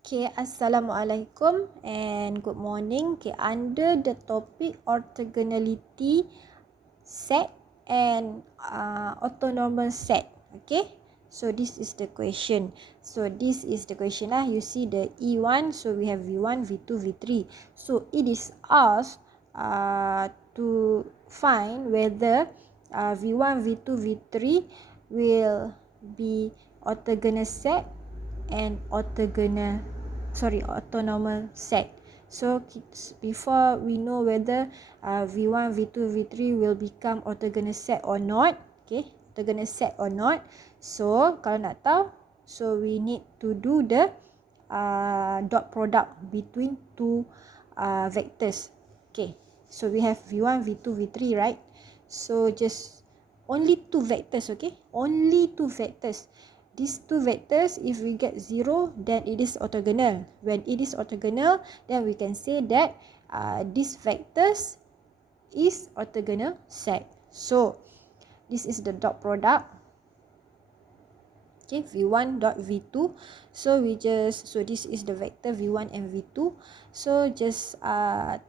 Okay, Assalamualaikum and good morning. Okay, under the topic orthogonality set and orthonormal set. Okay, so this is the question. So this is the question lah. You see the E1, so we have V1, V2, V3. So it is asked to find whether V1, V2, V3 will be orthogonal set and orthonormal set. So before we know whether V1, V2, V3 will become orthogonal set or not, okay, orthogonal set or not. So kalau nak tahu, so we need to do the dot product between two vectors. Okay, so we have V1, V2, V3, right? So just only two vectors, okay? Only two vectors. These two vectors, if we get 0, then it is orthogonal. When it is orthogonal, then we can say that these vectors is orthogonal set. So, this is the dot product. Okay, V1 dot V2. So, this is the vector V1 and V2. So, just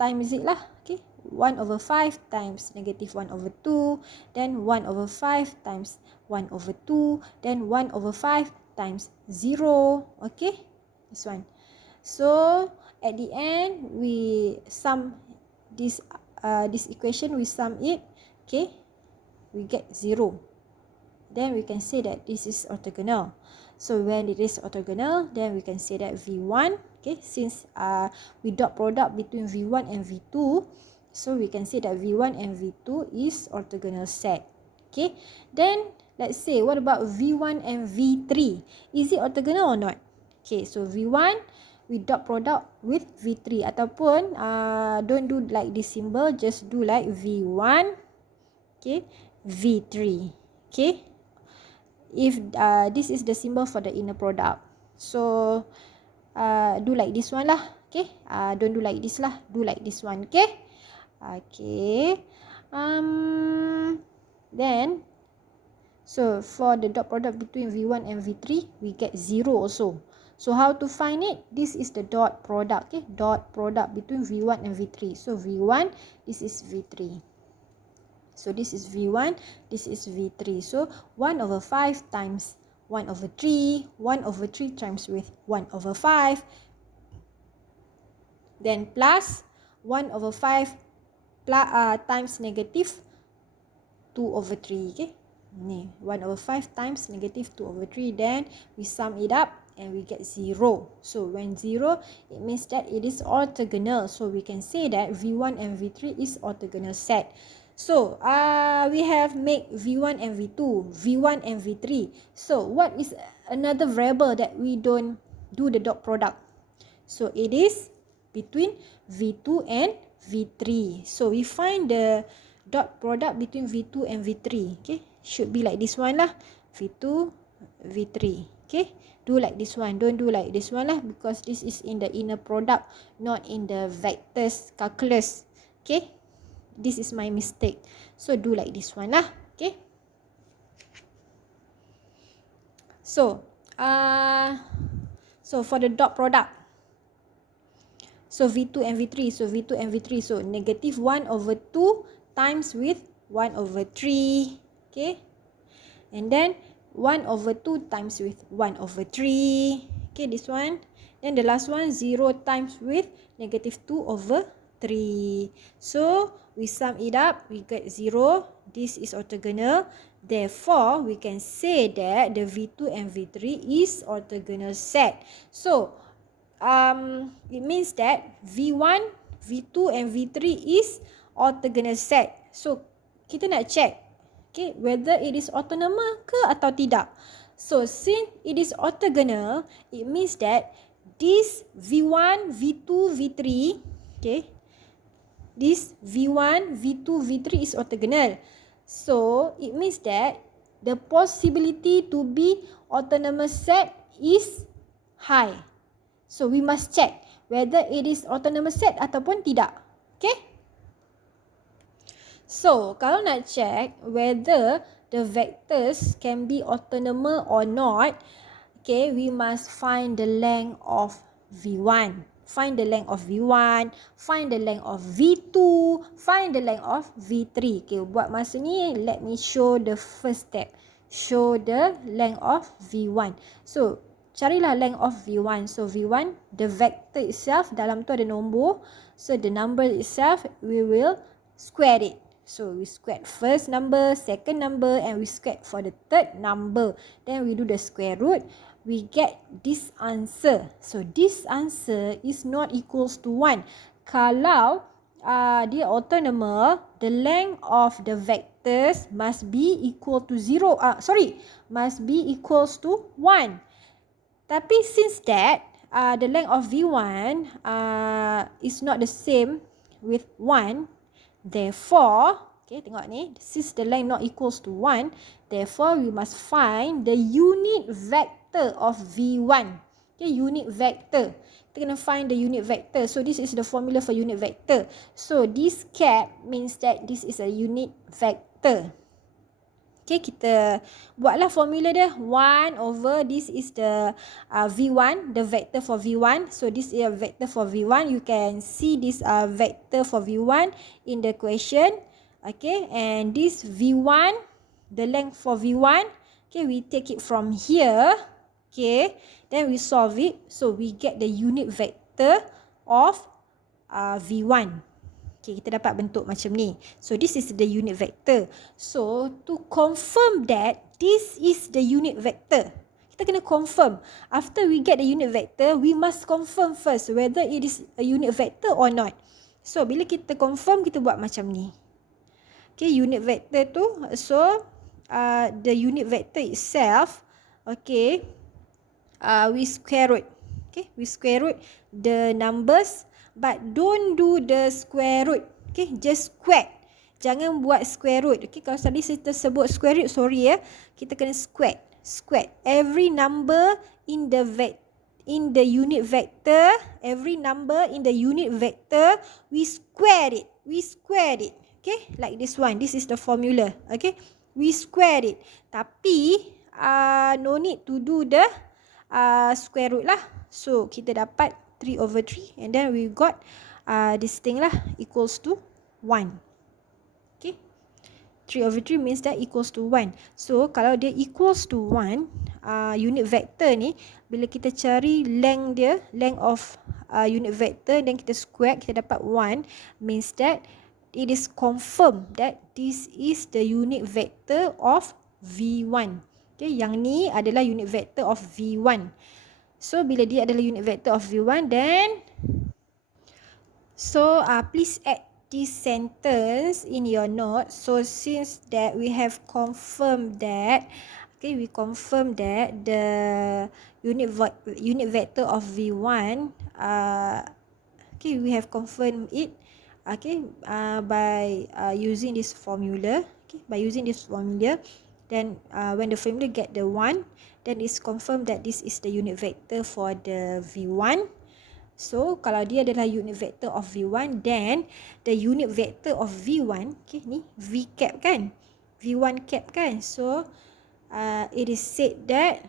times it lah. Okay, 1 over 5 times negative 1 over 2. Then 1 over 5 times 1 over 2, then 1 over 5 times 0. Okay, this one. So at the end we sum this equation, we sum it. Okay, we get 0. Then we can say that this is orthogonal. So when it is orthogonal, then we can say that V1, okay, since we dot product between V1 and V2, so we can say that V1 and V2 is orthogonal set. Okay, then let's say, what about V1 and V3? Is it orthogonal or not? Okay, so V1, we dot product with V3. Ataupun, don't do like this symbol. Just do like V1, okay, V3. Okay, if this is the symbol for the inner product. So, do like this one lah. Okay, don't do like this lah. Do like this one, okay? Okay. Then, so for the dot product between V1 and V3, we get 0 also. So how to find it? This is the dot product, okay? Dot product between V1 and V3. So V1, this is V3. So this is V1, this is V3. So 1 over 5 times 1 over 3. 1 over 3 times with 1 over 5. Then plus 1 over 5 times negative 2 over 3, okay? Ni 1 over 5 times negative 2 over 3. Then we sum it up and we get 0. So when 0, it means that it is orthogonal. So we can say that V1 and V3 is orthogonal set. So we have made V1 and V2, V1 and V3. So what is another variable that we don't do the dot product? So it is between V2 and V3. So we find the dot product between V2 and V3. Okay, should be like this one lah. V2, V3. Okay, do like this one. Don't do like this one lah, because this is in the inner product, not in the vectors calculus. Okay, this is my mistake. So do like this one lah. Okay. So for the dot product, so V2 and V3, so V2 and V3, so negative 1 over 2 times with 1 over 3, okay, and then 1 over 2 times with 1 over 3, okay, this one. Then the last one, 0 times with negative 2 over 3. So we sum it up, we get 0. This is orthogonal. Therefore, we can say that the V2 and V3 is orthogonal set. So it means that V1, V2 and V3 is orthogonal set. So kita nak check, okay, whether it is orthonormal ke atau tidak. So since it is orthogonal, it means that this V1, V2, V3, okay, this V1, V2, V3 is orthogonal. So it means that the possibility to be autonomous set is high. So we must check whether it is autonomous set ataupun tidak. Okay? So kalau nak check whether the vectors can be orthonormal or not, okay, we must find the length of V1. Find the length of V1, find the length of V2, find the length of V3. Okay, buat masa ni, let me show the first step. Show the length of V1. So, carilah length of V1. So, V1, the vector itself, dalam tu ada nombor. So, the number itself, we will square it. So, we square first number, second number, and we square for the third number. Then, we do the square root. We get this answer. So, this answer is not equals to 1. Kalau dia orthonormal, the length of the vectors must be equal to 0. Must be equals to 1. Tapi since that, the length of V1 is not the same with 1, therefore, okay, tengok ni, since the length not equals to 1, therefore, we must find the unit vector of V1. Okay, unit vector. Kita kena find the unit vector. So, this is the formula for unit vector. So, this cap means that this is a unit vector. Okay, kita buatlah formula dia. 1 over, this is the V1, the vector for V1. So, this is a vector for V1. You can see this vector for V1 in the question. Okay, and this V1, the length for V1, okay, we take it from here. Okay, then we solve it. So, we get the unit vector of V1. Okay, kita dapat bentuk macam ni. So, this is the unit vector. So, to confirm that this is the unit vector, kita kena confirm. After we get the unit vector, we must confirm first whether it is a unit vector or not. So, bila kita confirm, kita buat macam ni. Okay, unit vector tu, so, the unit vector itself, okay, we square root. Okay, we square root the numbers. But don't do the square root. Okay, just square. Jangan buat square root. Okay, kalau tadi saya tersebut square root, sorry ya. Kita kena square. Square. Every number in the unit vector, every number in the unit vector, we square it. We square it. Okay, like this one. This is the formula. Okay, we square it. Tapi, no need to do the square root lah. So, kita dapat 3 over 3 and then we got this thing lah equals to 1. Okay, 3 over 3 means that equals to 1. So, kalau dia equals to 1, unit vector ni, bila kita cari length dia, length of unit vector, then kita square, kita dapat 1, means that it is confirmed that this is the unit vector of V1. Okay, yang ni adalah unit vector of V1. So, bila dia adalah unit vector of V1, then so please add this sentence in your notes. So, since that we have confirmed that, okay, we confirm that the unit vector of V1, okay, we have confirmed it, okay, by using this formula. Okay, by using this formula, then when the formula get the 1, then it's confirmed that this is the unit vector for the V1. So, kalau dia adalah unit vector of V1, then the unit vector of V1, okay, ni V cap kan? V1 cap kan? So, it is said that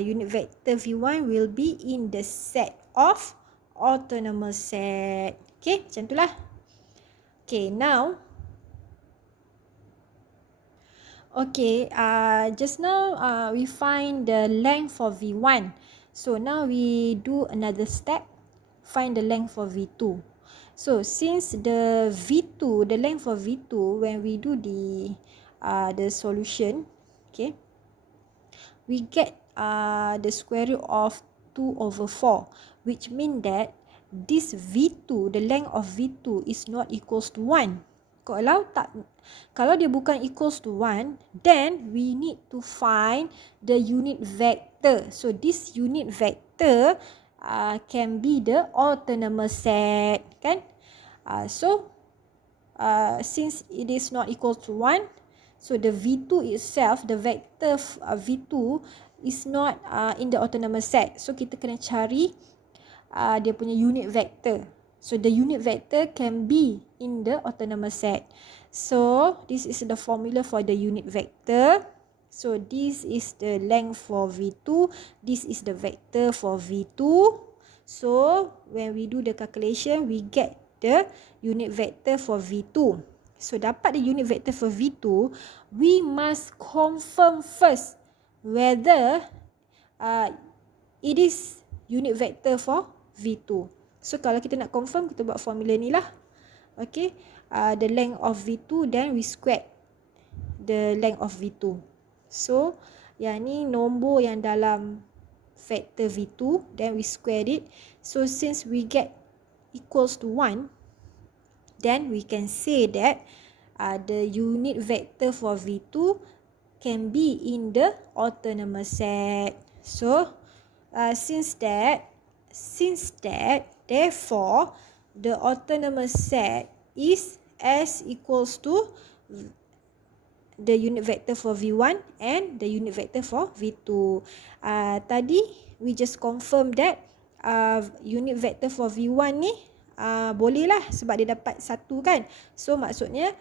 unit vector V1 will be in the set of orthonormal set. Okay, macam itulah. Okay, now, okay, just now we find the length for V1. So now we do another step, find the length for V2. So since the V2, the length for V2, when we do the solution, okay, we get the square root of 2 over 4, which means that this V2, the length of V2 is not equals to 1. Kalau dia bukan equals to 1, then we need to find the unit vector. So, this unit vector can be the orthonormal set, kan? Since it is not equal to 1, so the V2 itself, the vector V2 is not in the orthonormal set. So, kita kena cari dia punya unit vector. So, the unit vector can be in the orthonormal set. So, this is the formula for the unit vector. So this is the length for V2. This is the vector for V2. So when we do the calculation, we get the unit vector for V2. So dapat the unit vector for V2, we must confirm first whether it is unit vector for V2. So kalau kita nak confirm, kita buat formula ni lah. Okay, the length of V2, then we square the length of V2. So yang ni nombor yang dalam vector V2, then we square it. So since we get equals to 1, then we can say that the unit vector for V2 can be in the autonomous set. So since that, therefore the autonomous set is S equals to the unit vector for V1 and the unit vector for V2. Tadi we just confirm that unit vector for V1 ni boleh lah sebab dia dapat 1 kan. So maksudnya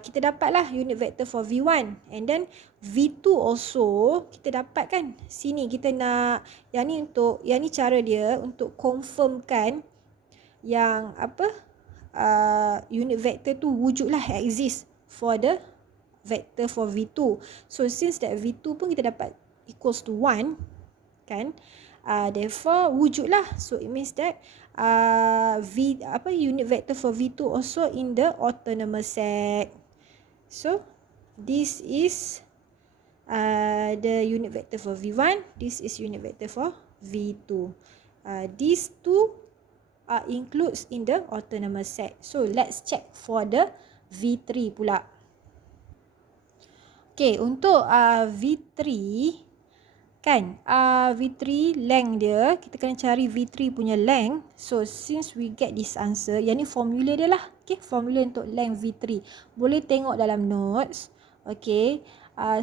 kita dapat lah unit vector for V1, and then V2 also kita dapat kan. Sini kita nak yang ni cara dia untuk confirmkan yang unit vector tu wujudlah exist for the vector for V2. So since that V2 pun kita dapat equals to 1 kan, therefore wujudlah. So it means that unit vector for V2 also in the autonomous set. So this is the unit vector for V1, this is unit vector for V2. These two includes in the autonomous set. So let's check for the V3 pula. Okay, untuk V3 kan, V3 length dia, kita kena cari V3 punya length. So since we get this answer, yang ni formula dia lah. Okay, formula untuk length V3 boleh tengok dalam notes. Okay,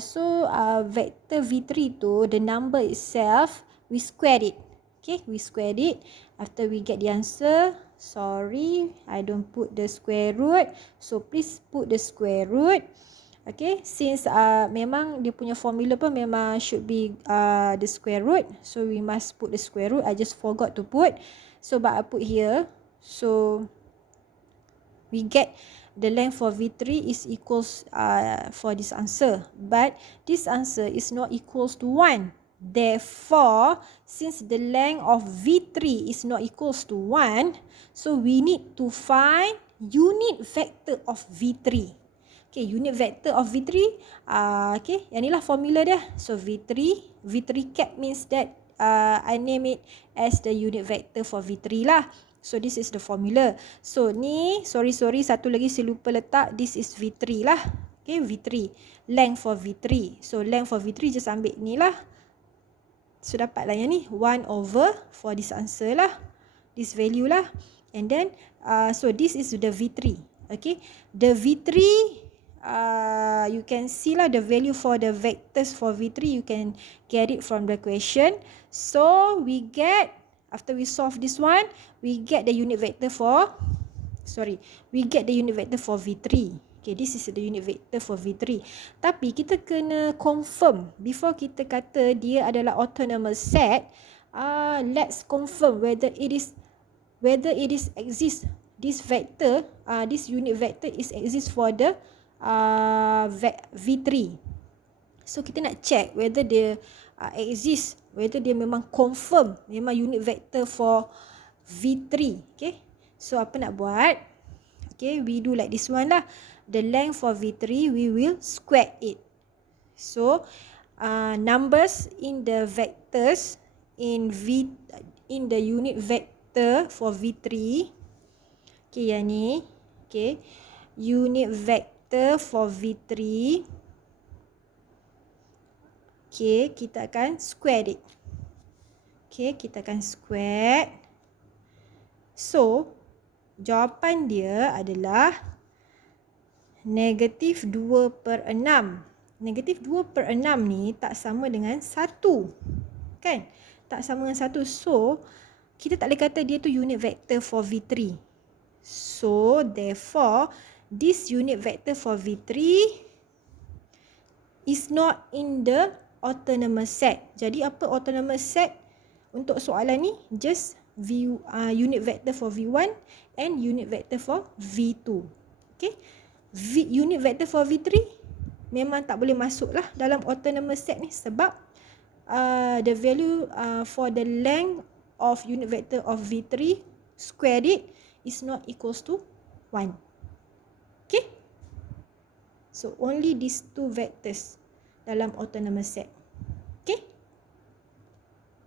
so vector V3 tu, the number itself, we square it. Okay, we square it. After we get the answer, sorry, I don't put the square root. So please put the square root. Okay, since memang dia punya formula pun memang should be the square root. So we must put the square root. I just forgot to put. So but I put here. So we get the length for V3 is equals for this answer. But this answer is not equals to 1. Therefore, since the length of V3 is not equals to 1, so we need to find unit vector of V3. Okay, unit vector of V3, okay, yang inilah formula dia. So V3 cap means that I name it as the unit vector for V3 lah. So this is the formula. So ni, sorry, satu lagi saya lupa letak, this is V3 lah. Okay, V3, length for V3. So length for V3 just ambil ni lah. So dapatlah yang ni, 1 over for this answer lah, this value lah. And then, so this is the V3. Okay, the V3, you can see lah the value for the vectors for V3, you can get it from the question. So we get, after we solve this one, we get the unit vector for V3. Okay, this is the unit vector for V3. Tapi kita kena confirm before kita kata dia adalah autonomous set. Let's confirm whether it is exist, this vector, this unit vector is exist for the V3. So kita nak check whether dia exist, whether dia memang confirm memang unit vector for V3. Okay, so apa nak buat? Okay, we do like this one lah. The length for V3, we will square it. So numbers in the vectors in the unit vector for V3. Okay, yang ni. Okay, unit vector for V3. Okay, kita akan square it. Okay, kita akan square. So jawapan dia adalah negatif 2/6. Negatif 2/6 ni tak sama dengan 1. Kan? Tak sama dengan 1. So, kita tak boleh kata dia tu unit vector for V3. So, therefore, this unit vector for V3 is not in the autonomous set. Jadi apa autonomous set untuk soalan ni? Just unit vector for V1 and unit vector for V2. Okay. Unit vector for V3 memang tak boleh masuk lah dalam autonomous set ni sebab the value for the length of unit vector of V3 square it is not equals to 1. Okay. So only these two vectors dalam autonomous set.